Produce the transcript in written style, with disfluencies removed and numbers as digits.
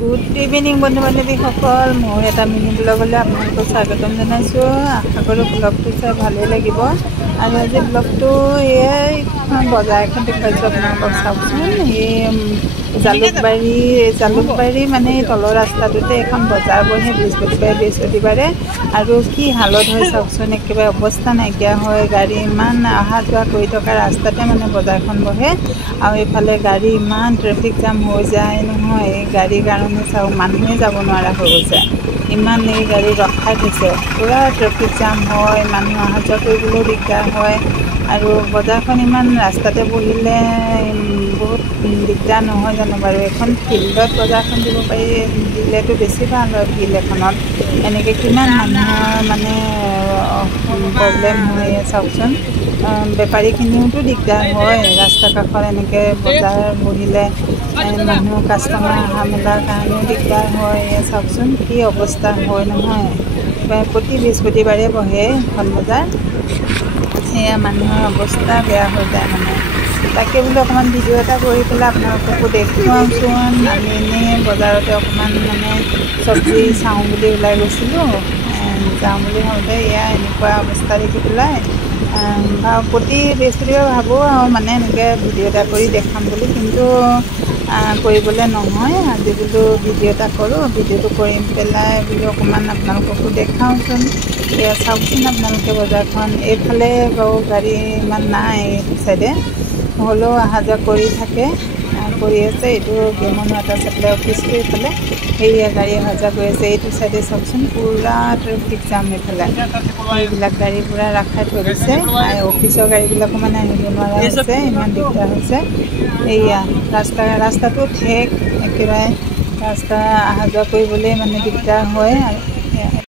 Good evening বন্ধু বান্ধৱীসকল, মোৰ এটা মিনি ব্লগলৈ আপোনালোকক স্বাগতম জনাইছোঁ। আশা কৰোঁ ব্লগটো চাই ভালেই লাগিব। আৰু আজি ব্লগটো এই বজাৰ এখন দেখুৱাইছোঁ আপোনালোকক। চাওকচোন, এই জালুকবাৰী মানে তলৰ ৰাস্তাটোতে এখন বজাৰ বহে বৃহস্পতিবাৰে। আৰু কি হালত হয় চাওকচোন, একেবাৰে অৱস্থা নাইকিয়া হয়। গাড়ী ইমান অহা যোৱা কৰি থকা ৰাস্তাতে মানে বজাৰখন বহে। আৰু এইফালে গাড়ী ইমান ট্ৰেফিক জাম হৈ যায় নহয়, এই গাড়ীৰ কাৰণে চাওক মানুহে যাব নোৱাৰা হৈ গৈছে। ইমান এই গাড়ী ৰখাই থৈছে, পূৰা ট্ৰেফিক জাম হয়, মানুহ অহা যোৱা কৰিবলৈও দিগদাৰ হয়। আৰু বজাৰখন ইমান ৰাস্তাতে বহিলে বহুত দিগদাৰ নহয় জানো বাৰু। এখন ফিল্ডত বজাৰখন দিব পাৰি, দিলেতো বেছি ভাল হয়। ফিল্ড এখনত এনেকৈ কিমান মানুহৰ মানে প্ৰব্লেম হয় চাওকচোন। বেপাৰীখিনিওতো দিগদাৰ হয়, ৰাস্তা কাষত এনেকৈ বজাৰ বহিলে মানুহ কাষ্টমাৰ অহা মেলাৰ কাৰণেও দিগদাৰ হয়। চাওকচোন কি অৱস্থা হয় নহয়। প্ৰতি বৃহস্পতিবাৰে বহে এখন বজাৰ। সেয়া মানুহৰ অৱস্থা বেয়া হৈ যায় মানে। তাকে বোলো অকণমান ভিডিঅ' এটা কৰি পেলাই আপোনালোককো দেখুৱাওঁচোন। আমি এনেই বজাৰতে অকণমান মানে চব্জি চাওঁ বুলি ওলাই গৈছিলোঁ। যাওঁ বুলি ভাবোঁতে এয়া এনেকুৱা অৱস্থা দেখি পেলাই প্ৰতি বৃহস্পতিবাৰে ভাবোঁ আৰু মানে এনেকৈ ভিডিঅ' এটা কৰি দেখাম বুলি, কিন্তু কৰিবলৈ নহয়। আজি বোলো ভিডিঅ' এটা কৰোঁ, ভিডিঅ'টো কৰি পেলাই বোলো অকণমান আপোনালোককো দেখাওঁচোন। এয়া চাওকচোন আপোনালোকে বজাৰখন। এইফালে বাৰু গাড়ী ইমান নাই, এইটো চাইডে হ'লেও অহা যোৱা কৰি থাকে, কৰি আছে। এইটো গেমন ৱাটাৰ চাপ্লাই অফিচটো এইফালে সেয়া গাড়ী অহা যোৱা কৰি আছে। এইটো চাইডে চাওকচোন পূৰা ট্ৰেফিক জাম। এইফালে এইবিলাক গাড়ী পূৰা ৰখাই থৈ দিছে। অফিচৰ গাড়ীবিলাকো মানে আহিব নোৱাৰা হৈছে, ইমান দিগদাৰ হৈছে। এইয়া ৰাস্তাটো ঠেক, একেবাৰে ৰাস্তা অহা যোৱা কৰিবলৈ মানে দিগদাৰ হয়। আৰু